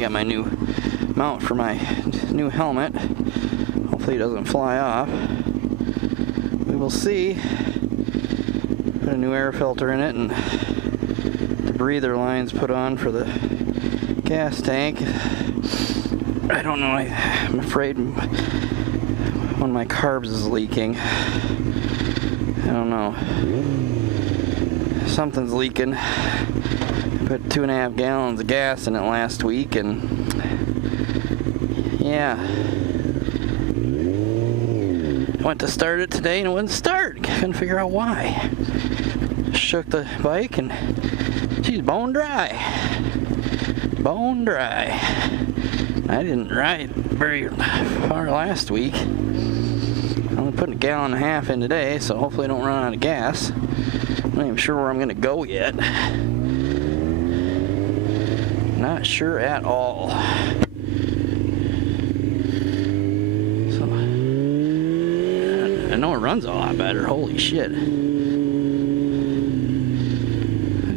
Got my new mount for my new helmet. Hopefully it doesn't fly off. We will see. Put a new air filter in it and the breather lines put on for the gas tank. I don't know, I'm afraid one of my carbs is leaking. I don't know. Something's leaking. Put 2.5 gallons of gas in it last week, and yeah, I went to start it today and it wouldn't start. Couldn't figure out why. Shook the bike and she's bone dry. Bone dry. I didn't ride very far last week. I'm only putting 1.5 gallons in today, so hopefully I don't run out of gas. I'm not even sure where I'm gonna go yet. Not sure at all. So, I know it runs a lot better. Holy shit. I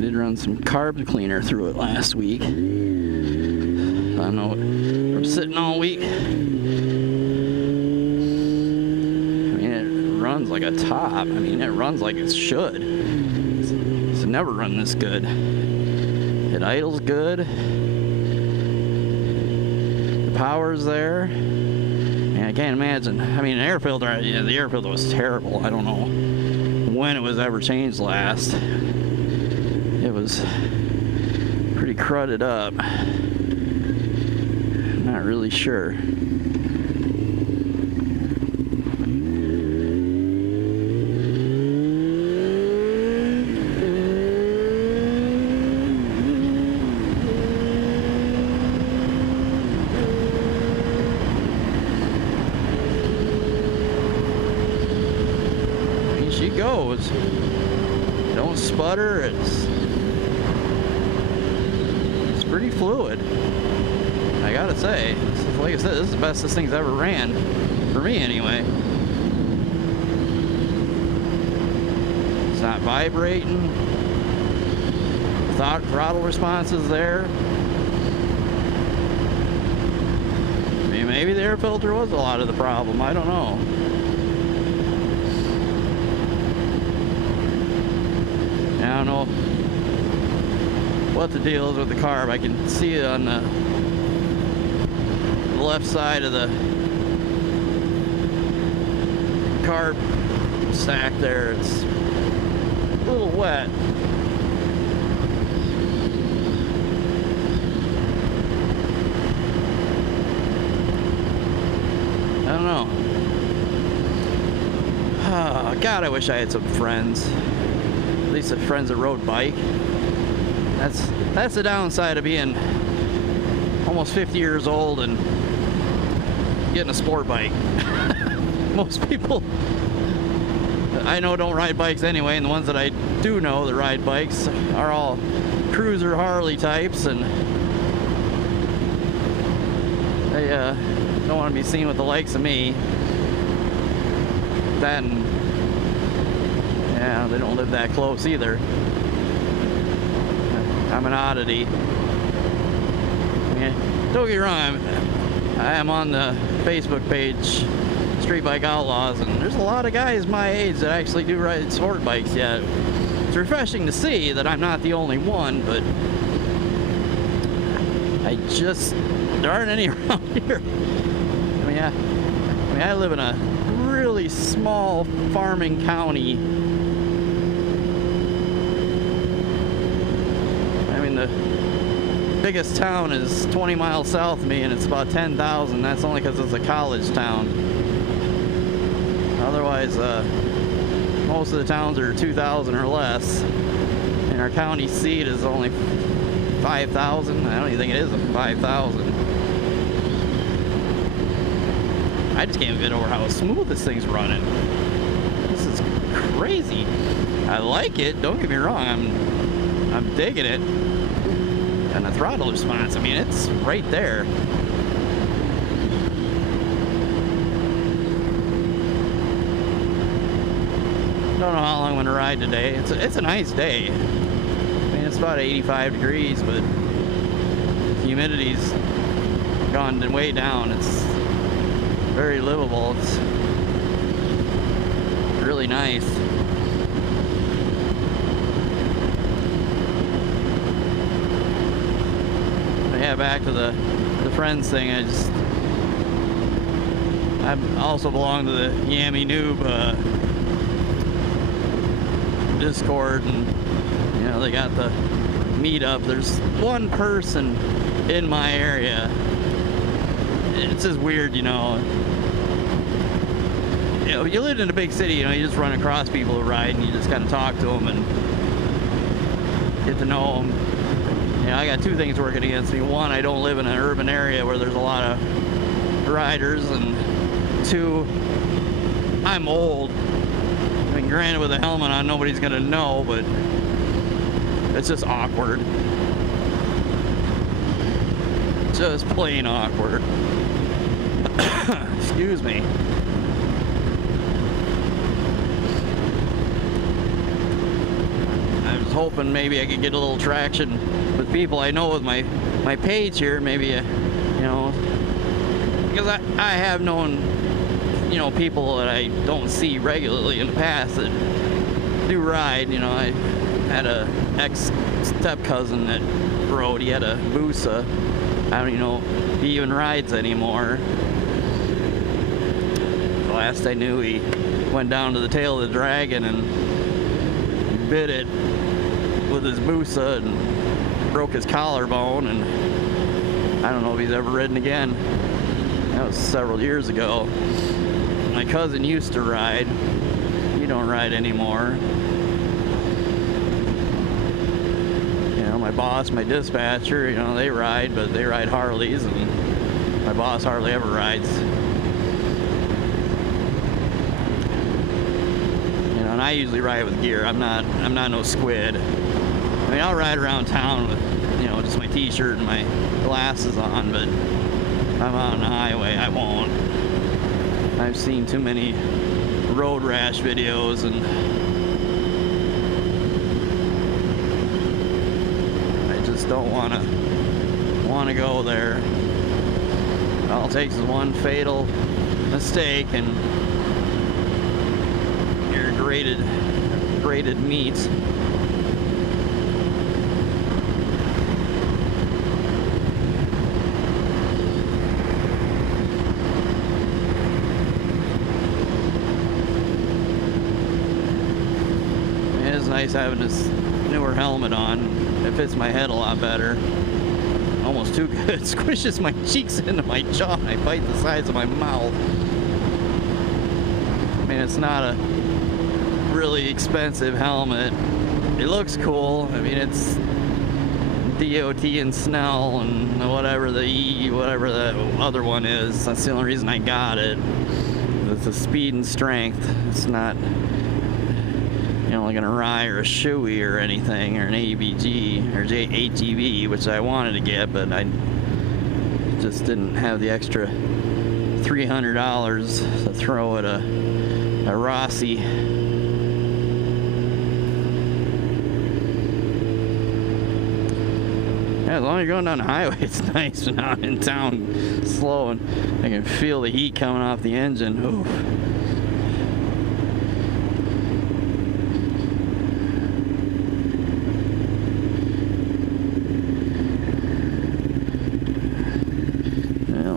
did run some carb cleaner through it last week. I don't know. From sitting all week. I mean, it runs like a top. I mean, it runs like it should. It's never run this good. It idles good. The power's there. And I can't imagine. I mean, an air filter, yeah, the air filter was terrible. I don't know when it was ever changed last. It was pretty crudded up. Not really sure. She goes. Don't sputter. It's pretty fluid. I gotta say, like I said, this is the best this thing's ever ran for me, anyway. It's not vibrating. Throttle response is there. I mean, maybe the air filter was a lot of the problem. I don't know. I don't know what the deal is with the carb. I can see it on the left side of the carb stack there. It's a little wet. I don't know. Oh, God, I wish I had some friends. At least the friends that rode bike. That's the downside of being almost 50 years old and getting a sport bike. Most people I know don't ride bikes anyway, and the ones that I do know that ride bikes are all cruiser Harley types, and they don't want to be seen with the likes of me. That and yeah, they don't live that close either. I'm an oddity. Yeah, don't get me wrong, I am on the Facebook page Street Bike Outlaws, and there's a lot of guys my age that actually do ride sport bikes yet. It's refreshing to see that I'm not the only one, but there aren't any around here. I mean, I live in a really small farming county. I mean, the biggest town is 20 miles south of me, and it's about 10,000. That's only because it's a college town. Otherwise, most of the towns are 2,000 or less, and our county seat is only 5,000. I don't even think it is 5,000. I just can't get over how smooth this thing's running. This is crazy. I like it. Don't get me wrong. I'm digging it. And the throttle response, I mean, it's right there. Don't know how long I'm gonna ride today. It's a nice day. I mean, it's about 85 degrees, but humidity's gone way down. It's very livable. It's really nice. But yeah, back to the friends thing. I also belong to the Yami Noob Discord, and you know, they got the meetup. There's one person in my area. It's just weird, you know. You know, you live in a big city, you know, you just run across people who ride, and you just kind of talk to them and get to know them. You know, I got two things working against me. One, I don't live in an urban area where there's a lot of riders, and two, I'm old. I mean, granted, with a helmet on, nobody's gonna know, but it's just awkward. Just plain awkward. Excuse me. I was hoping maybe I could get a little traction with people I know with my page here. Maybe, you know, because I have known, you know, people that I don't see regularly in the past that do ride. You know, I had a ex-step cousin that rode. He had a Busa. I don't even know if he even rides anymore. The last I knew, he went down to the tail of the Dragon and bit it with his Busa and broke his collarbone, and I don't know if he's ever ridden again. That was several years ago. My cousin used to ride. He don't ride anymore. You know, my boss, my dispatcher, you know, they ride, but they ride Harleys, and my boss hardly ever rides. You know, and I usually ride with gear. I'm not no squid. I mean, I'll ride around town with, you know, just my t-shirt and my glasses on, but if I'm on the highway, I won't. I've seen too many road rash videos, and I just don't want to go there. All it takes is one fatal mistake, and you're graded meat. Nice having this newer helmet on. It fits my head a lot better. Almost too good. It squishes my cheeks into my jaw and I bite the sides of my mouth. I mean, it's not a really expensive helmet. It looks cool. I mean, it's DOT and Snell and whatever whatever the other one is. That's the only reason I got it. It's the speed and strength. It's not, you know, like an Arai or a Shoei or anything, or an ABG or ATV, which I wanted to get, but I just didn't have the extra $300 to throw at a Rossi. Yeah, as long as you're going down the highway, it's nice. When I'm in town slow and I can feel the heat coming off the engine. Oof.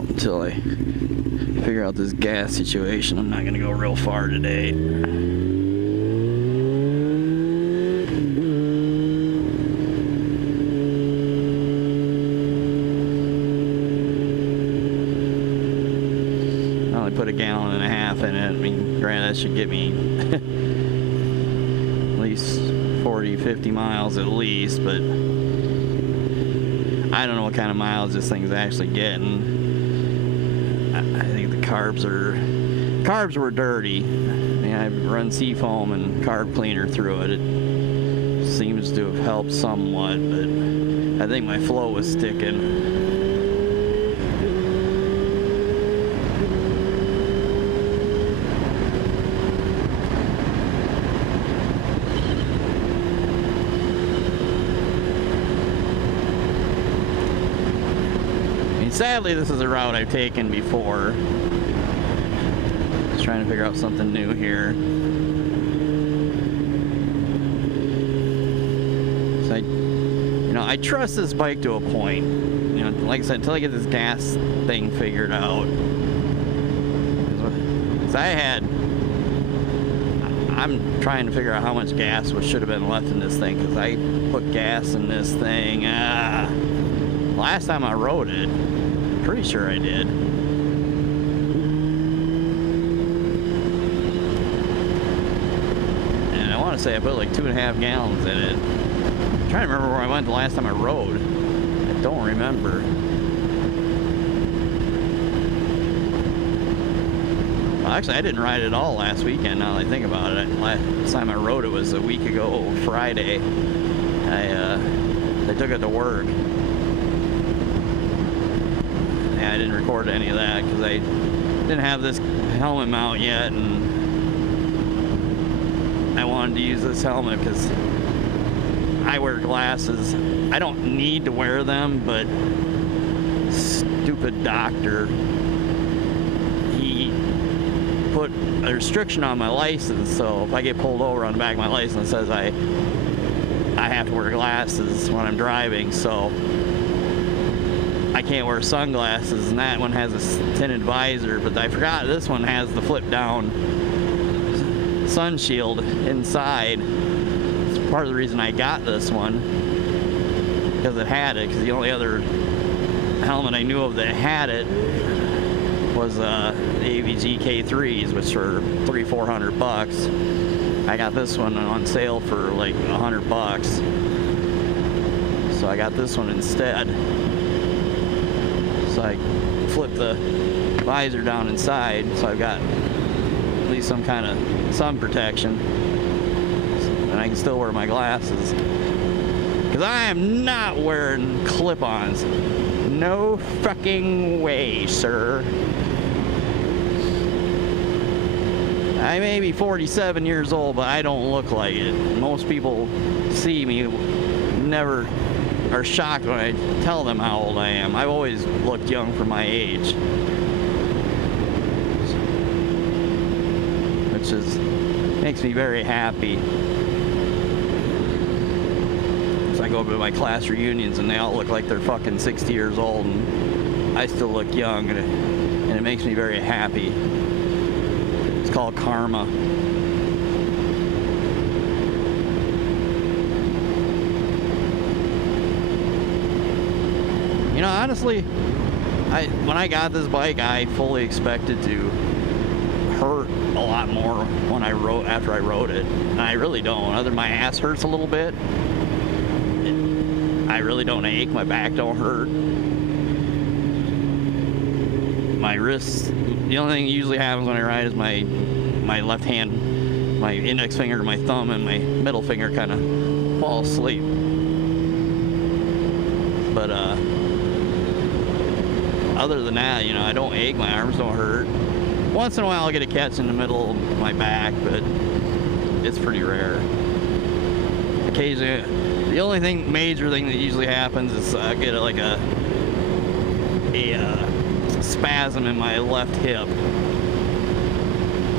Until I figure out this gas situation, I'm not going to go real far today. I only put 1.5 gallons in it. I mean, granted, that should get me at least 40, 50 miles at least, but I don't know what kind of miles this thing's actually getting. I think the carbs were dirty. I mean, I run Seafoam and carb cleaner through it. It seems to have helped somewhat, but I think my flow was sticking. Sadly, this is a route I've taken before. Just trying to figure out something new here. So I trust this bike to a point. Like I said, until I get this gas thing figured out. So I'm trying to figure out how much gas should have been left in this thing, because I put gas in this thing. Last time I rode it, pretty sure I did. And I want to say I put like 2.5 gallons in it. I'm trying to remember where I went the last time I rode. I don't remember. Well, actually, I didn't ride it all last weekend, now that I think about it. Last time I rode it was a week ago, Friday. I took it to work. I didn't record any of that because I didn't have this helmet mount yet, and I wanted to use this helmet because I wear glasses. I don't need to wear them, but stupid doctor, he put a restriction on my license, so if I get pulled over on the back of my license, it says I have to wear glasses when I'm driving, so I can't wear sunglasses, and that one has a tinted visor, but I forgot this one has the flip down sun shield inside. It's part of the reason I got this one, because it had it, because the only other helmet I knew of that had it was the AVG K3s, which were $300-400 bucks. I got this one on sale for like $100, so I got this one instead. So I flip the visor down inside, so I've got at least some kind of sun protection, and I can still wear my glasses, because I am not wearing clip-ons. No fucking way, sir. I may be 47 years old, but I don't look like it. Most people see me, never are shocked when I tell them how old I am. I've always looked young for my age, which makes me very happy. So I go to my class reunions and they all look like they're fucking 60 years old, and I still look young, and it makes me very happy. It's called karma. Honestly, when I got this bike, I fully expected to hurt a lot more after I rode it, and I really don't. Other than my ass hurts a little bit, I really don't ache. My back don't hurt. My wrists, the only thing that usually happens when I ride is my left hand, my index finger, my thumb, and my middle finger kind of fall asleep. But other than that, I don't ache, my arms don't hurt. Once in a while I'll get a catch in the middle of my back, but it's pretty rare. Occasionally, the only major thing that usually happens is I get like a spasm in my left hip.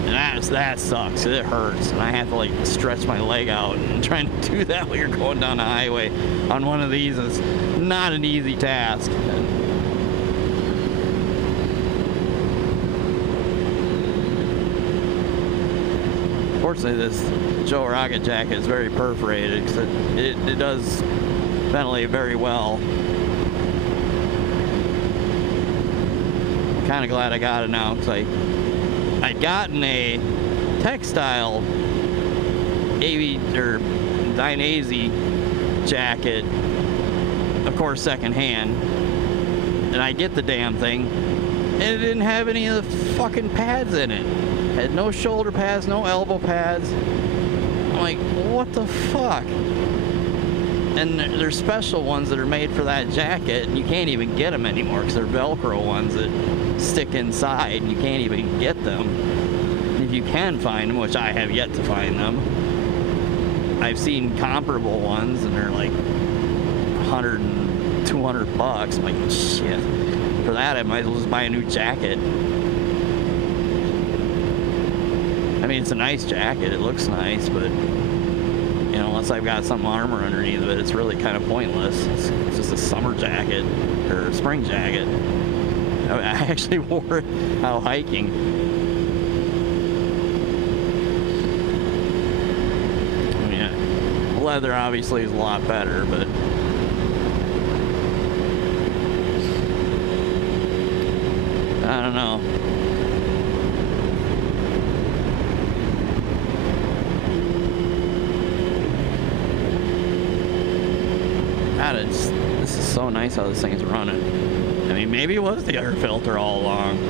And that sucks, it hurts. And I have to like stretch my leg out, and trying to do that while you're going down the highway on one of these is not an easy task. Fortunately, this Joe Rocket jacket is very perforated, because it does ventilate very well. I'm kind of glad I got it now, because I'd gotten a textile Dainese jacket, of course secondhand, and I get the damn thing, and it didn't have any of the fucking pads in it. Had no shoulder pads, no elbow pads. I'm like, what the fuck? And there's special ones that are made for that jacket, and you can't even get them anymore because they're Velcro ones that stick inside, and you can't even get them. And if you can find them, which I have yet to find them, I've seen comparable ones, and they're like 100 and 200 bucks. I'm like, shit. For that, I might as well just buy a new jacket. I mean, it's a nice jacket. It looks nice, but you know, unless I've got some armor underneath of it, it's really kind of pointless. It's just a summer jacket or a spring jacket. I actually wore it out hiking. I mean, leather obviously is a lot better, but I don't know. God, this is so nice how this thing's running. I mean, maybe it was the air filter all along. I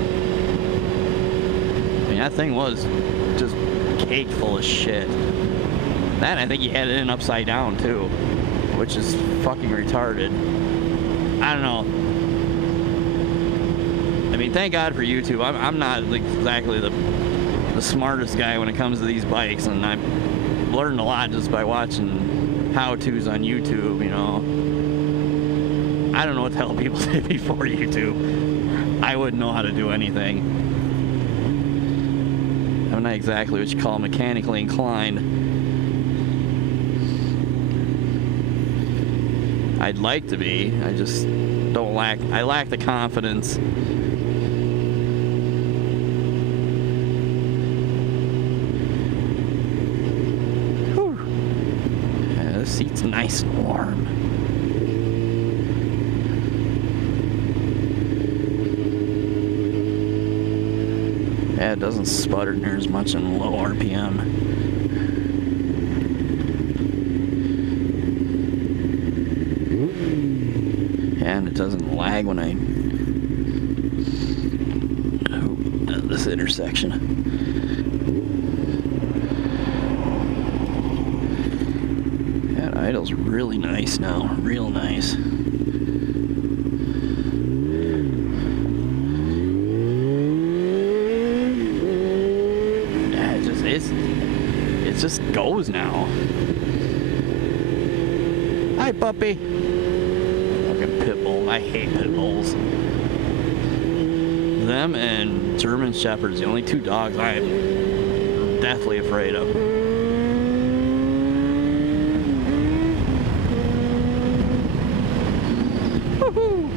mean, that thing was just caked full of shit. That, I think he had it in upside down too, which is fucking retarded. I don't know. I mean, thank God for YouTube. I'm not exactly the smartest guy when it comes to these bikes, and I've learned a lot just by watching how-tos on YouTube, you know. I don't know what the hell people did before YouTube. I wouldn't know how to do anything. I'm not exactly what you call mechanically inclined. I'd like to be. I just don't lack. I lack the confidence. Whew. Yeah, this seat's nice and warm. Yeah, it doesn't sputter near as much in low RPM. And it doesn't lag when I this intersection. That idle's really nice now, real nice. Yeah, it just goes now. Hi, puppy. Pit bull. I hate pit bulls. Them and German Shepherds, the only two dogs I am deathly afraid of. Woohoo!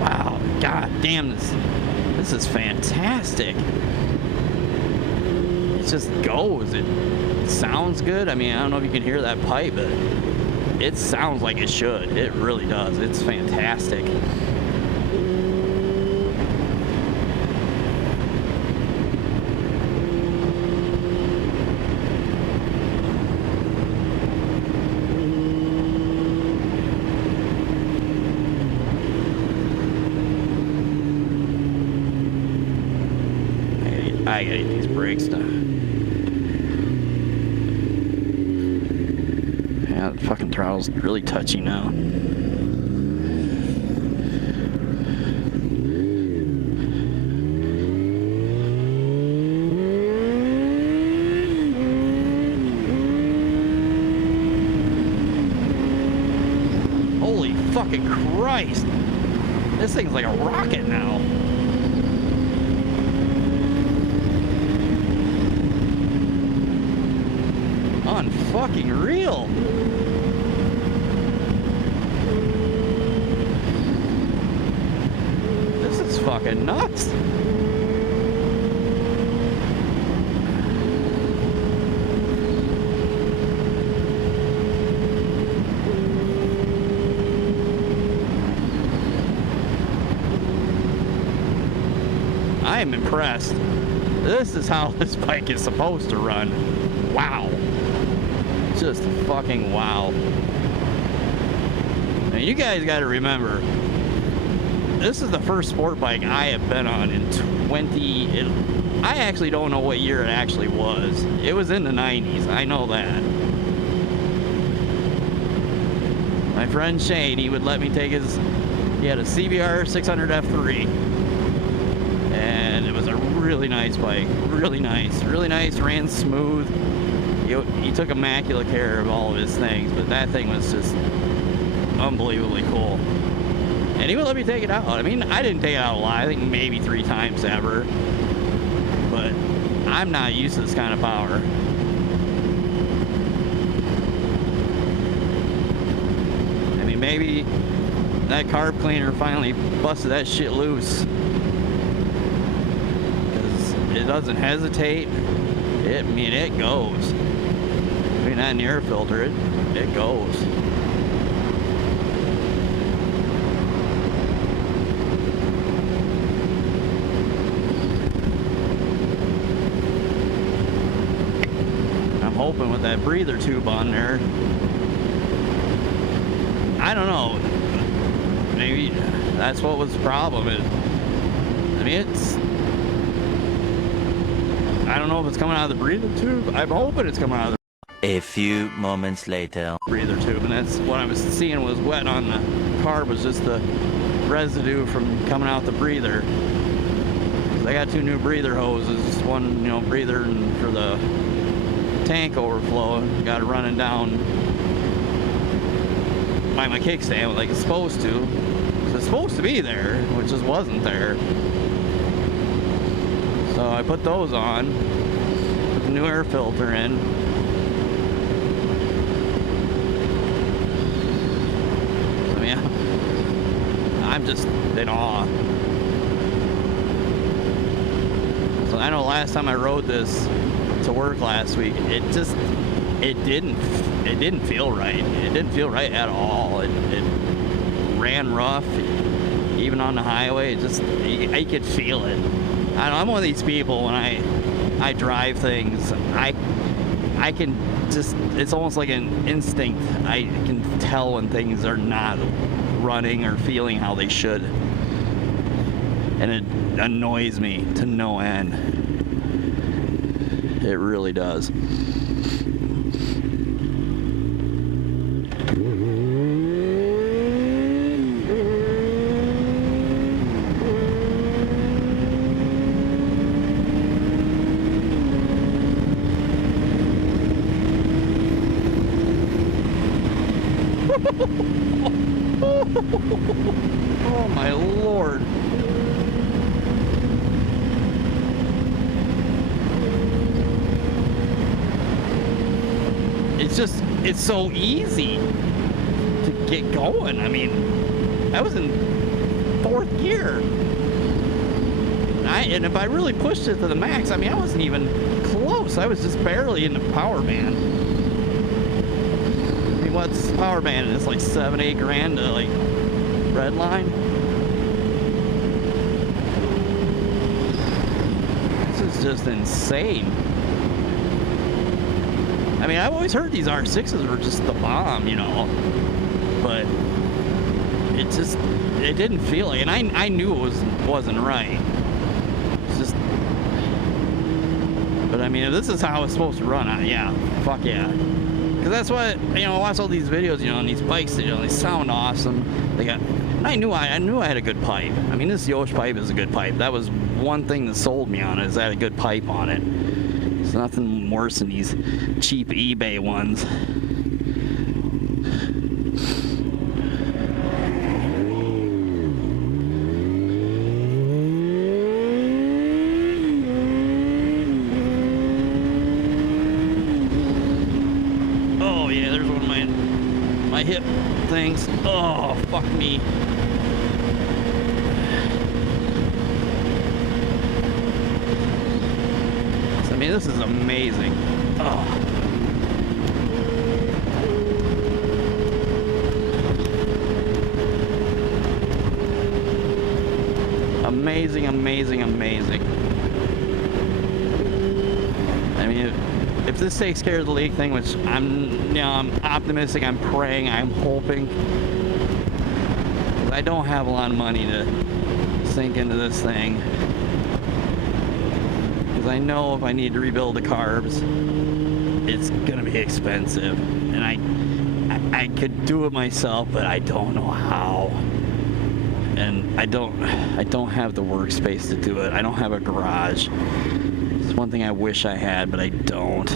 Wow, god damn, this is fantastic. It just goes. It sounds good. I mean, I don't know if you can hear that pipe, but it sounds like it should. It really does. It's fantastic. I gotta get these brakes done. Yeah, the fucking throttle's really touchy now. Holy fucking Christ! This thing's like a rocket now. Unfucking real. This is fucking nuts. I am impressed. This is how this bike is supposed to run. Wow. Just fucking wow. Now you guys got to remember, this is the first sport bike I have been on in I actually don't know what year it actually was. It was in the 90s, I know that. My friend Shane, he would let me take his, he had a CBR 600 F3. And it was a really nice bike, really nice, ran smooth. He took immaculate care of all of his things, but that thing was just unbelievably cool. And he would let me take it out. I mean, I didn't take it out a lot, I think maybe 3 times ever. But I'm not used to this kind of power. I mean, maybe that carb cleaner finally busted that shit loose. Because it doesn't hesitate. I mean, it goes. I mean, that air filter, it goes. Hoping with that breather tube on there, I don't know, maybe that's what was the problem. I mean, I don't know if it's coming out of the breather tube. I'm hoping it's coming out of A few moments later. the breather tube, and that's what I was seeing was wet on the carb, was just the residue from coming out the breather. 'Cause I got 2 new breather hoses, one, you know, breather and for the tank overflow, got it running down by my kickstand like it's supposed to. It's supposed to be there, which just wasn't there. So I put those on, put the new air filter in. I mean, I'm just in awe. So I know last time I rode this to work last week, it didn't feel right. It didn't feel right at all. It ran rough, even on the highway. It just, I could feel it. I'm one of these people, when I drive things, I can just, it's almost like an instinct. I can tell when things are not running or feeling how they should, and it annoys me to no end. It really does. Oh my Lord. It's so easy to get going. I mean, I was in 4th gear. And if I really pushed it to the max, I mean, I wasn't even close. I was just barely in the power band. I mean, what's power band? It's like 7-8 grand to like redline. This is just insane. I mean, I've always heard these R6s were just the bomb, you know, but it didn't feel like, and I knew it wasn't right. It's just, but I mean, if this is how it's supposed to run, yeah, fuck yeah. Because that's what, you know, I watch all these videos, you know, and these bikes, you know, they sound awesome. They got, and I knew I had a good pipe. I mean, this Yosh pipe is a good pipe. That was one thing that sold me on it, is that I had a good pipe on it. It's nothing worse than these cheap eBay ones. Oh yeah, there's one of my hip things. Oh, fuck me. I mean, this is amazing. Oh. Amazing, amazing, amazing. I mean, if this takes care of the leak thing, which I'm optimistic, I'm praying, I'm hoping. I don't have a lot of money to sink into this thing. Because I know if I need to rebuild the carbs, it's gonna be expensive. And I could do it myself, but I don't know how. And I don't have the workspace to do it. I don't have a garage. It's one thing I wish I had, but I don't.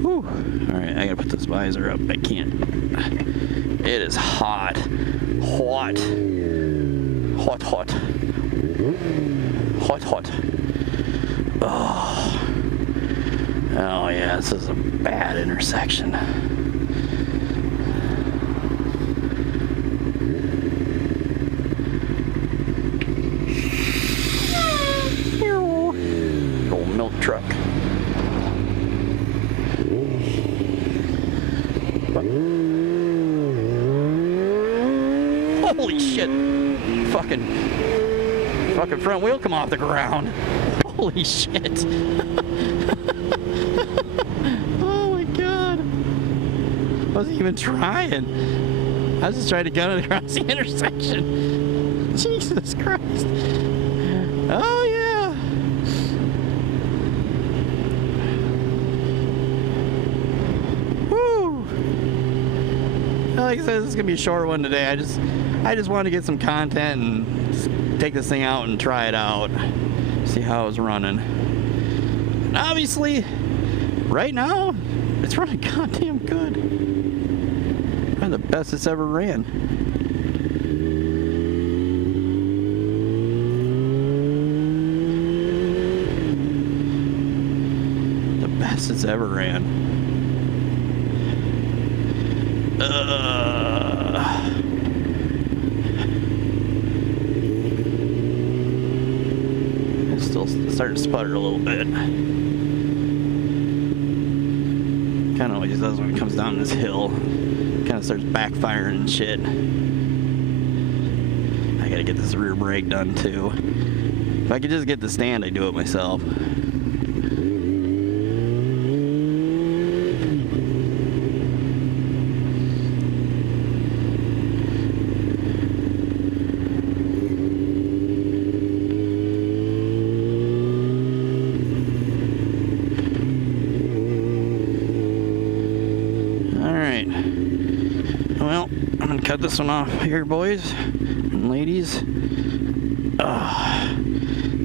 Whew. Alright, I gotta put this visor up. I can't. It is hot. Hot. Hot, hot. Hot, hot. Oh. Oh yeah, this is a bad intersection. Old milk truck. Holy shit! Fucking front wheel come off the ground. Holy shit! Oh my god! Wasn't even trying. I was just trying to get it across the intersection. Jesus Christ! Oh yeah! Woo! Like I said, this is gonna be a short one today. I just wanted to get some content and just take this thing out and try it out. See how it's running. And obviously, right now, it's running goddamn good. Probably the best it's ever ran. The best it's ever ran. It's still starting to sputter a little bit. Kind of always does when it comes down this hill. Kind of starts backfiring and shit. I gotta get this rear brake done too. If I could just get the stand, I'd do it myself. Well, I'm gonna cut this one off here, boys and ladies.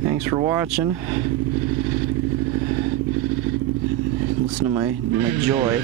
Thanks for watching. Listen to my joy.